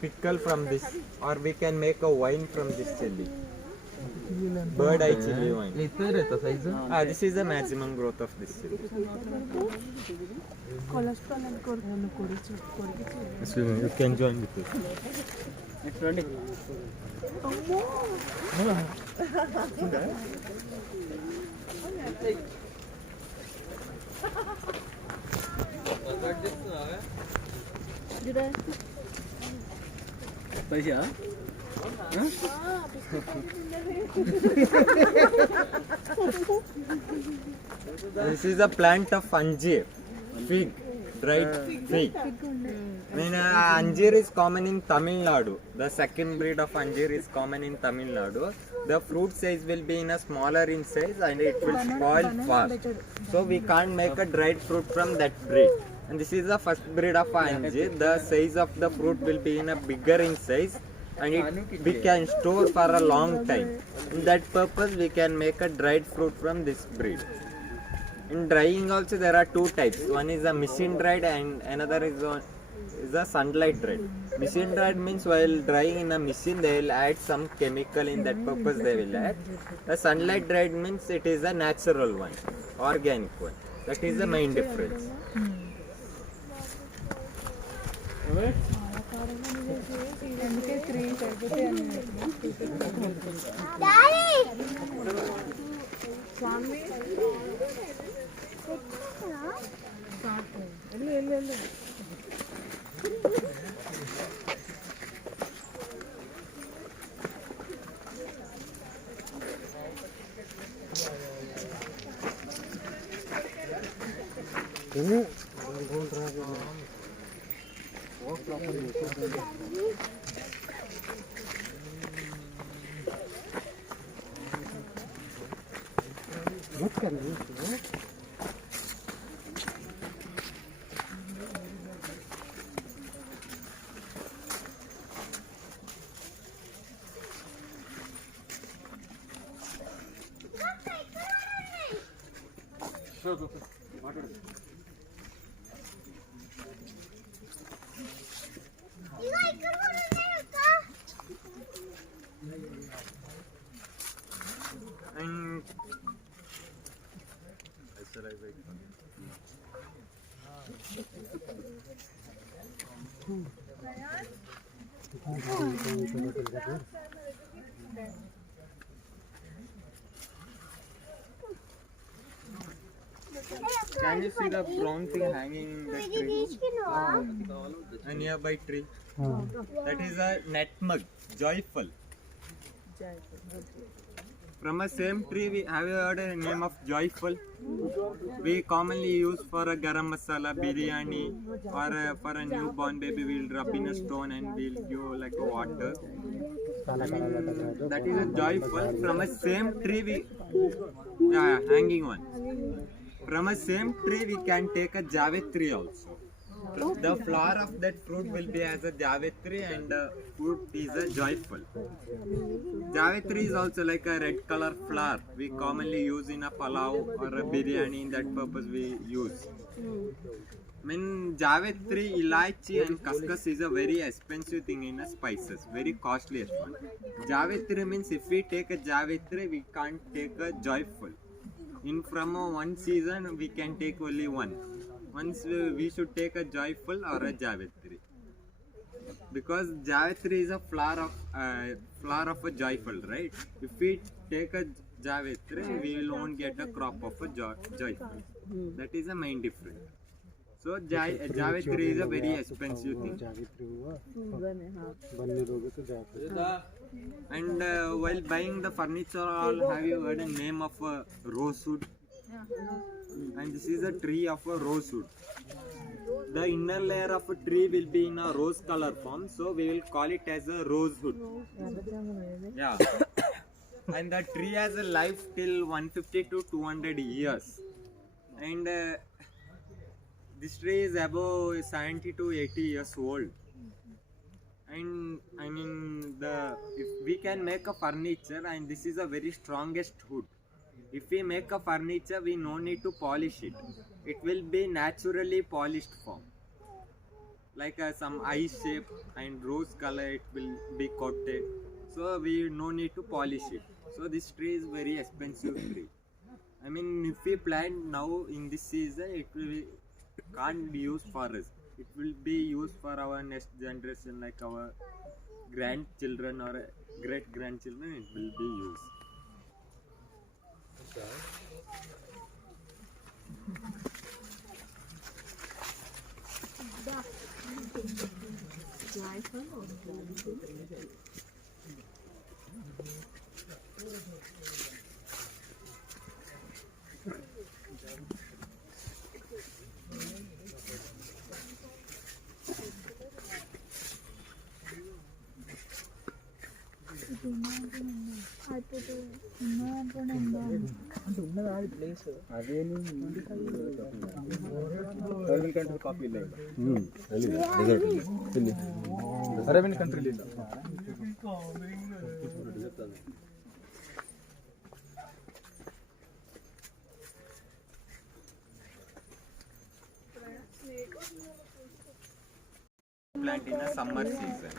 pickle from this, or we can make a wine from this chili. Bird eye chili wine. This is the maximum growth of this chili. You can join with us. This is a plant of anjeer, fig, dried fig. Anjeer is common in Tamil Nadu. The second breed of anjeer is common in Tamil Nadu. The fruit size will be in a smaller in size and it will spoil fast. So we can't make a dried fruit from that breed. And this is the first breed of anjeer. The size of the fruit will be in a bigger in size and we can store for a long time. In that purpose we can make a dried fruit from this breed. In drying also there are two types. One is a machine dried and another is a sunlight dried. Machine dried means while drying in a machine they will add some chemical, in that purpose they will add. The sunlight dried means it is a natural one, organic one. That is the main difference. And can you see the brown thing hanging in the tree? A nearby tree. That is a nutmeg, joyful. From a same tree, we have you heard a name of joyful? We commonly use for a garam masala, biryani, or for a newborn baby, we'll rub in a stone and we'll give like a water. That is a joyful. From a same tree, hanging one. From a same tree, we can take a javitri also. The flower of that fruit will be as a javitri and the fruit is a joyful. Javitri is also like a red color flower. We commonly use in a palau or a biryani. In that purpose we use. Javitri, ilaichi and kaskas is a very expensive thing in a spices. Very costliest one. Javitri means if we take a javitri, we can't take a joyful. In from one season we can take only one. Once we should take a joyful or a javitri, because javitri is a flower of a joyful, right? If we take a javitri, we will won't get a crop of a joyful. That is the main difference. So javitri is a very expensive thing. And while buying the furniture, all have you heard the name of a rosewood? And this is a tree of a rosewood. The inner layer of a tree will be in a rose color form, so we will call it as a rosewood. Yeah. And the tree has a life till 150 to 200 years. And this tree is above 70 to 80 years old. And I mean, if we can make a furniture, and this is a very strongest wood. If we make a furniture, we no need to polish it. It will be naturally polished form. like some eye shape and rose color it will be coated, so we no need to polish it. So this tree is very expensive tree. I mean, if we plant now in this season, it will be, can't be used for us. It will be used for our next generation, like our grandchildren or great grandchildren. It will be used. Arabian country Plant in a summer season,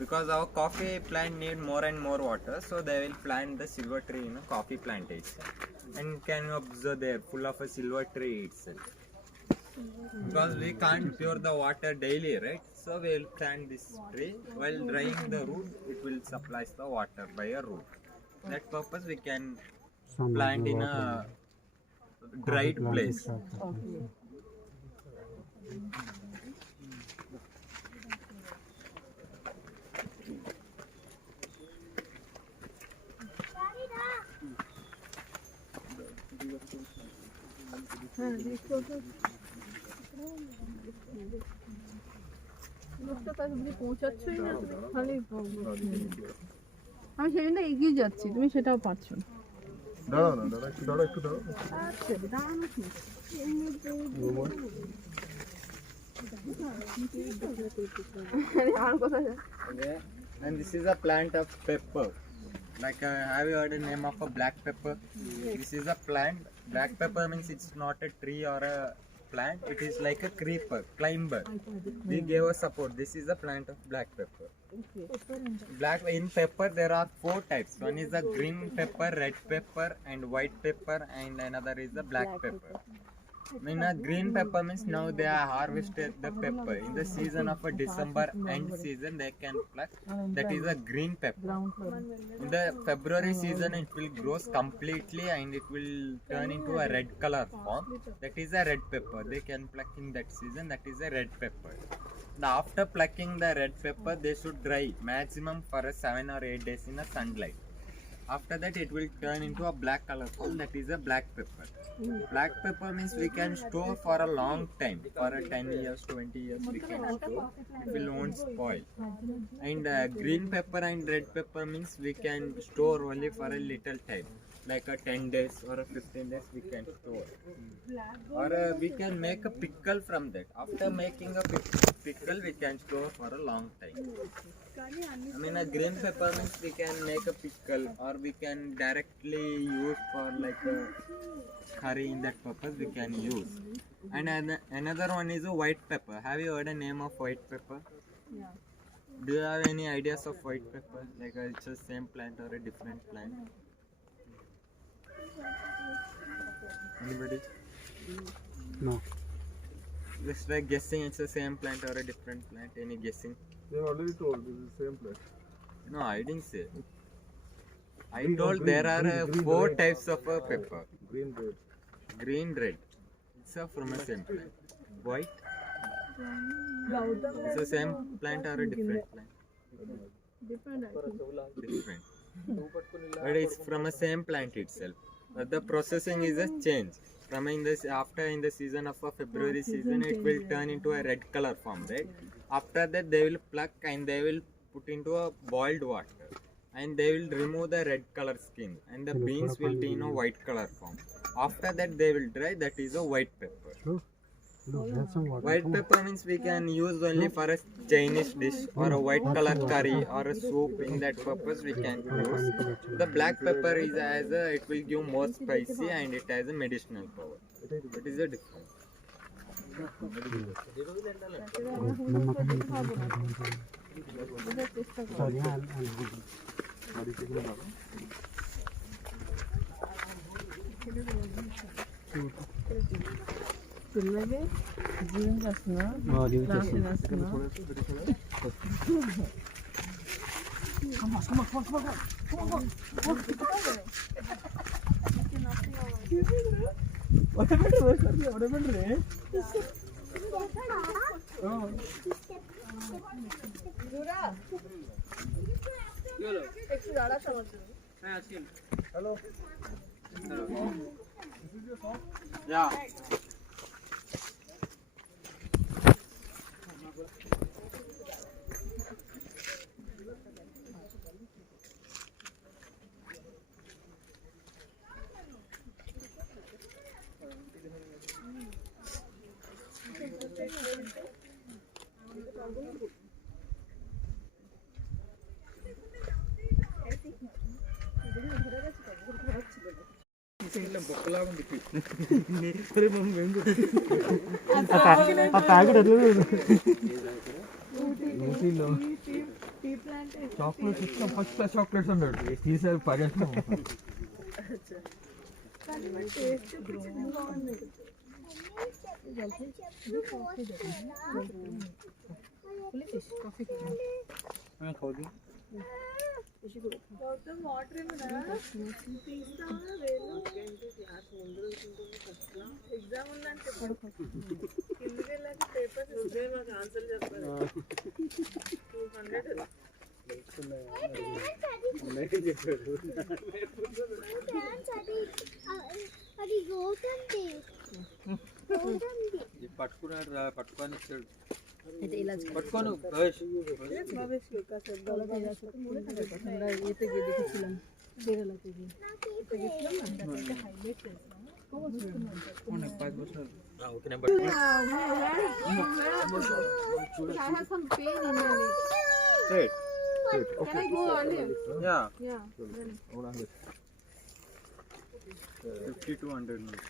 because our coffee plant need more and more water, so they will plant the silver tree in a coffee plantation. And can you observe there full of a silver tree itself, because we can't pour the water daily, right? So we will plant this tree. While drying the root, it will supply the water by a root. That purpose we can plant in a dried place. পৌঁছাচ্ছই না তুমি, খালি আমি সেদিনটা এগিয়ে যাচ্ছি, তুমি সেটাও পারছো না। দাঁড়াও না, দাঁড়াও একটু দাঁড়াও। আচ্ছা দাঁড়ানো কি? আর কোথায় যা? Okay. And this is a plant of pepper. Like have you heard the name of a black pepper? This is a plant. Black pepper means it's not a tree or a plant. It is like a creeper, climber. We gave a support. This is a plant of black pepper. Black in pepper there are 4 types. One is the green pepper, red pepper, and white pepper, and another is the black pepper. When a green pepper means now they are harvested the pepper in the season of a December end season they can pluck. That is a green pepper. In the February season it will grow completely and it will turn into a red color form. That is a red pepper. They can pluck in that season. That is a red pepper. Now after plucking the red pepper they should dry maximum for a 7 or 8 days in the sunlight. After that it will turn into a black color form. That is a black pepper. Black pepper means we can store for a long time, for a 10 years, 20 years we can store. It will won't spoil. And green pepper and red pepper means we can store only for a little time, like a 10 days or a 15 days we can store. Or we can make a pickle from that. After making a pickle we can store for a long time. I mean a green pepper means we can make a pickle or we can directly use for like a curry. In that purpose we can use. And another one is a white pepper. Have you heard the name of white pepper? Yeah. Do you have any ideas of white pepper? Like it's the same plant or a different plant? Anybody? No. Just like guessing, it's the same plant or a different plant. Any guessing? They already told this is the same place. No, I didn't say. I Green, told green, there are green, 4 red. types of pepper. Green red. Green, red. It's from a same plant. White. It's the same plant or a different plant? Different, I think. Different. But it's from a same plant itself. But the processing is a change. From after in the season of a February season, it will turn into a red color form, right? After that, they will pluck and they will put into a boiled water, and they will remove the red color skin, and the beans will be in a white color form. After that, they will dry. That is a white pepper. White pepper means we can use only for a Chinese dish or a white color curry or a soup. In that purpose we can use. The black pepper is it will give more spicy and it has a medicinal power. That is the difference. పిల్లకి జీవం చేస్తున్నా రాసి వేస్తున్నా Yeah. Chocolates ఇస్తాం, first class chocolates అన్నాడు తీసారు పర్యటన. అది గోతంది పట్టుకున్నాడు రా, పట్టుకొని ఇచ్చాడు. పట్టుకోను Bhavesh. Straight. Can I go earlier? Yeah. Yeah. 50 to 100 minutes.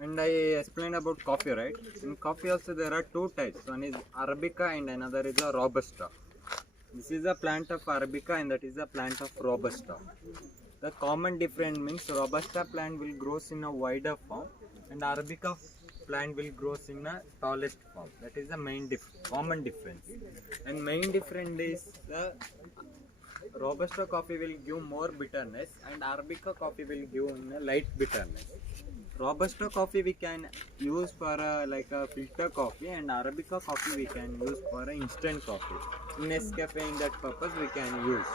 And I explained about coffee, right? In coffee also there are two types. One is Arabica and another is a Robusta. This is a plant of Arabica and that is a plant of Robusta. The common difference means Robusta plant will grow in a wider form and Arabica plant will grow in a tallest form. That is the main common difference. And main difference is the Robusta coffee will give more bitterness and Arabica coffee will give a light bitterness. Robusta coffee we can use for like a filter coffee and Arabica coffee we can use for a instant coffee. In Nescafe, in that purpose we can use.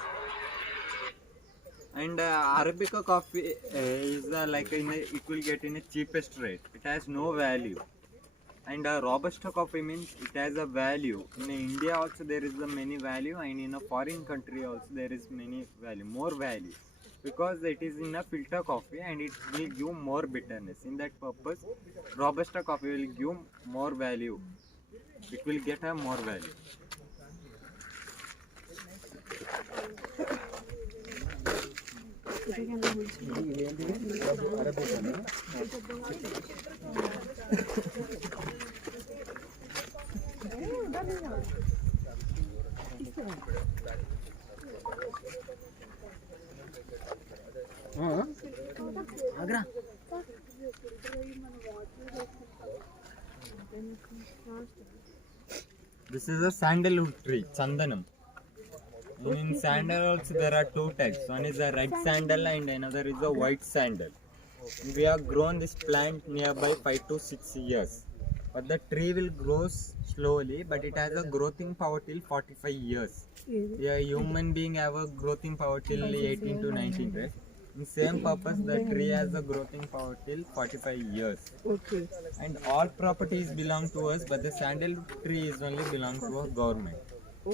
And Arabica coffee is like it will get in a cheapest rate. It has no value. And Robusta coffee means it has a value. In India also there is a many value and in a foreign country also there is many value, more value. Because it is in a filter coffee and it will give more bitterness. In that purpose, Robusta coffee will give more value. It will get a more value. This is a sandalwood tree, Chandanam. In sandal also there are two types. One is a red sandal and another is a white sandal. We have grown this plant nearby 5 to 6 years. But the tree will grow slowly, but it has a growing power till 45 years. A human being have a growing power till 18 to 19, right? In same purpose, the tree has a growing power till 45 years. Okay. And all properties belong to us, but the sandalwood tree is only belong to a government.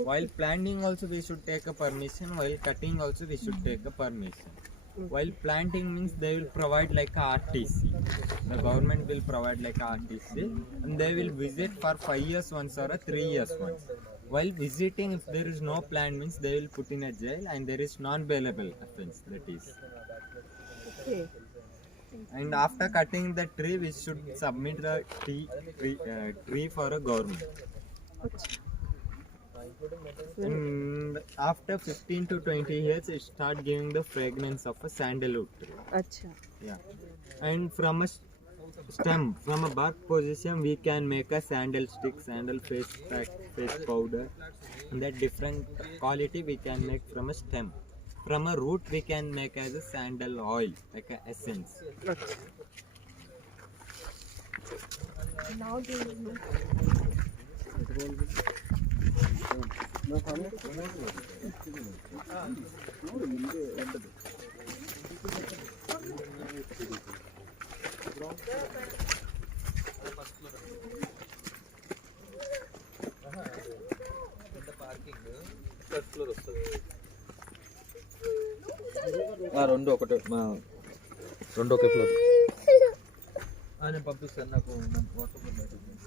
While planting also we should take a permission, while cutting also we should take a permission. While planting means they will provide like a RTC. The government will provide like a RTC and they will visit for 5 years once or a 3 years once. While visiting, if there is no plan means they will put in a jail and there is non-bailable offence, that is. Okay. And after cutting the tree, we should submit the tree for a government. And after 15 to 20 years, it start giving the fragrance of a sandalwood tree. Acha. Yeah. And from a stem, from a bark position, we can make a sandal stick, sandal face pack, face powder. And that different quality we can make from a stem. From a root, we can make as a sandal oil, like a essence. Now do you know? రెండు ఒకటే రెండు ఒకే floor నేను పంపిస్తాను నాకు వాట్సాప్లో message చేయండి.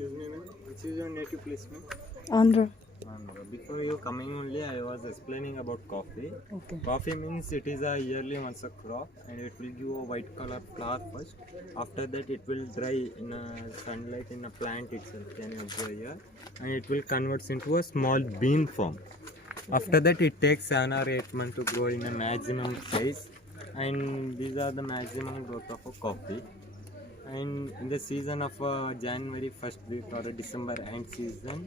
Excuse me, ma'am. Which is your native place, ma'am? Andhra. Before you coming only, I was explaining about coffee. Okay. Coffee means it is a yearly once a crop, and it will give a white color flower first. After that, it will dry in a sunlight in a plant itself. Can you observe here? And it will convert into a small bean form. After that, it takes 7 or 8 months to grow in a maximum size, and these are the maximum growth of a coffee. And in the season of January first week or a December end season,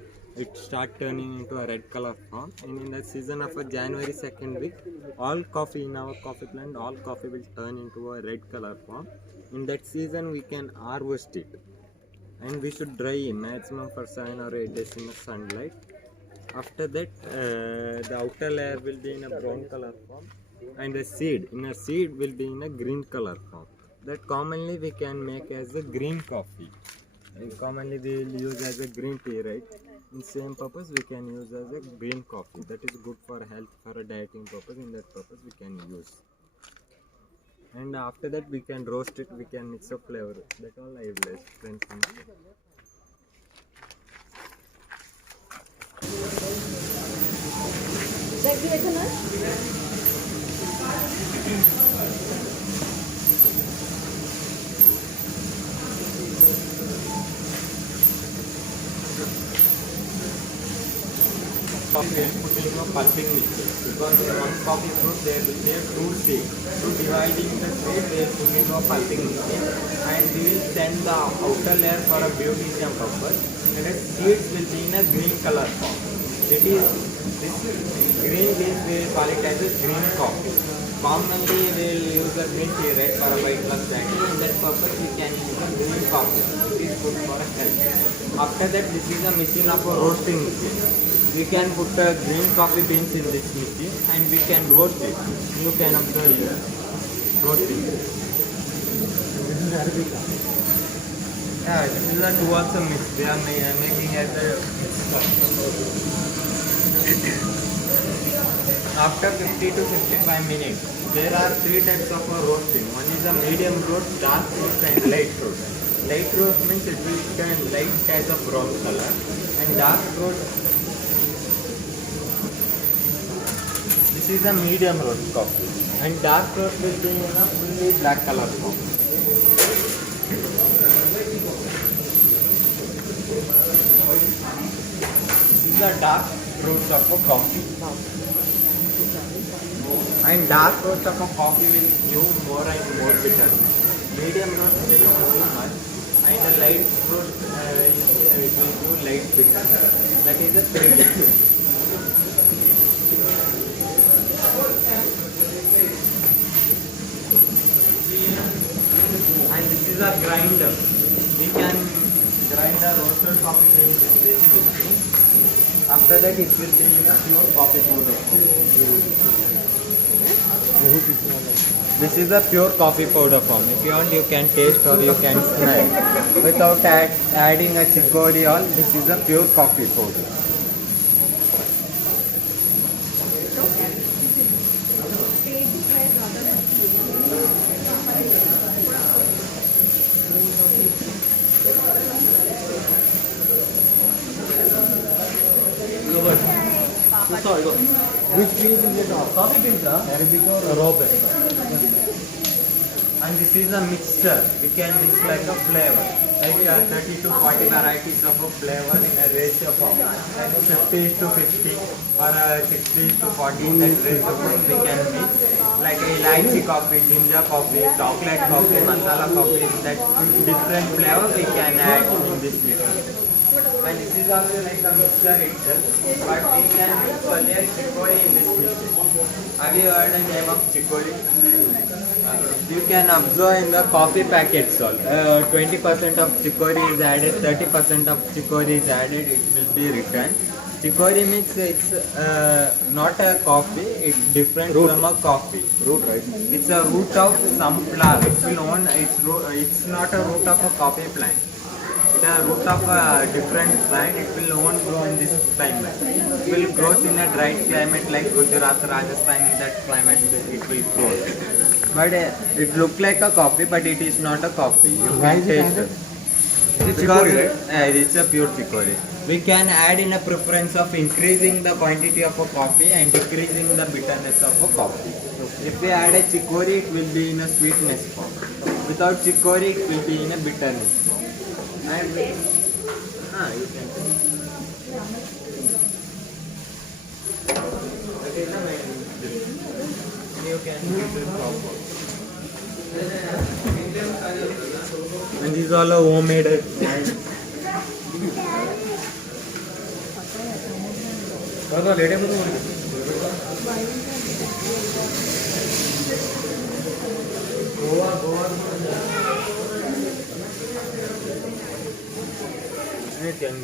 it start turning into a red color form. And in the season of January second week, all coffee in our coffee plant, all coffee will turn into a red color form. In that season, we can harvest it, and we should dry maximum for 7 or 8 days in the sunlight. After that, the outer layer will be in a brown color form, and the seed will be in a green color form. That commonly we can make as a green coffee. And commonly we will use as a green tea, right? In same purpose we can use as a green coffee. That is good for health, for a dieting purpose. In that purpose we can use. And after that we can roast it. We can mix up flavor. That all I will explain to you. Coffee will put into a pulping mixture, because in one coffee fruit there will be a fruit seed. So dividing the seed they will put into a pulping mixture, and we will send the outer layer for a beautician purpose, and the seeds will be in a green color form. It is this green leaf we will call it as a green coffee. Commonly we will use a green tea, right, for a white blood cell. In that purpose we can use a green coffee. It is good for health. After that, this is a machine of a roasting machine. We can put green coffee beans in this machine and we can roast it. You can observe here. Roasting. This is Arabica. Yeah, this is a two also mix. They are making as a mixture. After 50 to 55 minutes, there are 3 types of roasting. One is a medium roast, dark roast and light roast. Light roast means it will turn light as a brown color, and dark roast, this is a medium roast coffee, and dark roast will be in a fully black color form. This is a dark roast of a coffee. And dark roast of a coffee will give more and more bitter. Medium roast will not be much. and a light fruit it will give light bitter. That is a pre-liquid. And this is a grinder. We can grind the roasted coffee beans in this machine. After that it will be in a pure coffee powder. This is a pure coffee powder form. If you want, you can taste or you can smell. Without adding a chicory all, this is a pure coffee powder. Which beans is it? Coffee beans, Arabica or Robusta? And this is a mixture. We can mix like a flavor. Like 30 to 40 varieties of a flavor in a ratio form. Like 50 to 50 or 60 to 40 in that ratio form we can mix. Like a lychee coffee, ginger coffee, chocolate coffee, masala coffee. In that different flavor we can add in this mixture. And this is also like a mixture itself, but we can mix only a chicory in this mixture. Have you heard the name of chicory? You can observe in the coffee packets all. 20% of chicory is added, 30% of chicory is added, it will be written. Chicory means it's not a coffee, it's different from a coffee. Root, right? It's a root of some flower. It will own, it's not a root of a coffee plant. It's a root of a different plant. It will own grow in this climate. It will grow in a dry climate like Gujarat, Rajasthan. In that climate, it will grow. But it looks like a coffee, but it is not a coffee. You Why can is it taste added? it. It's chicory, right? It's a pure chicory. We can add in a preference of increasing the quantity of a coffee and decreasing the bitterness of a coffee. If we add a chicory, it will be in a sweetness form. Without chicory, it will be in a bitterness form. And you can. That is the main difference. You can use it proper. And these all are homemade. Lady, Anything.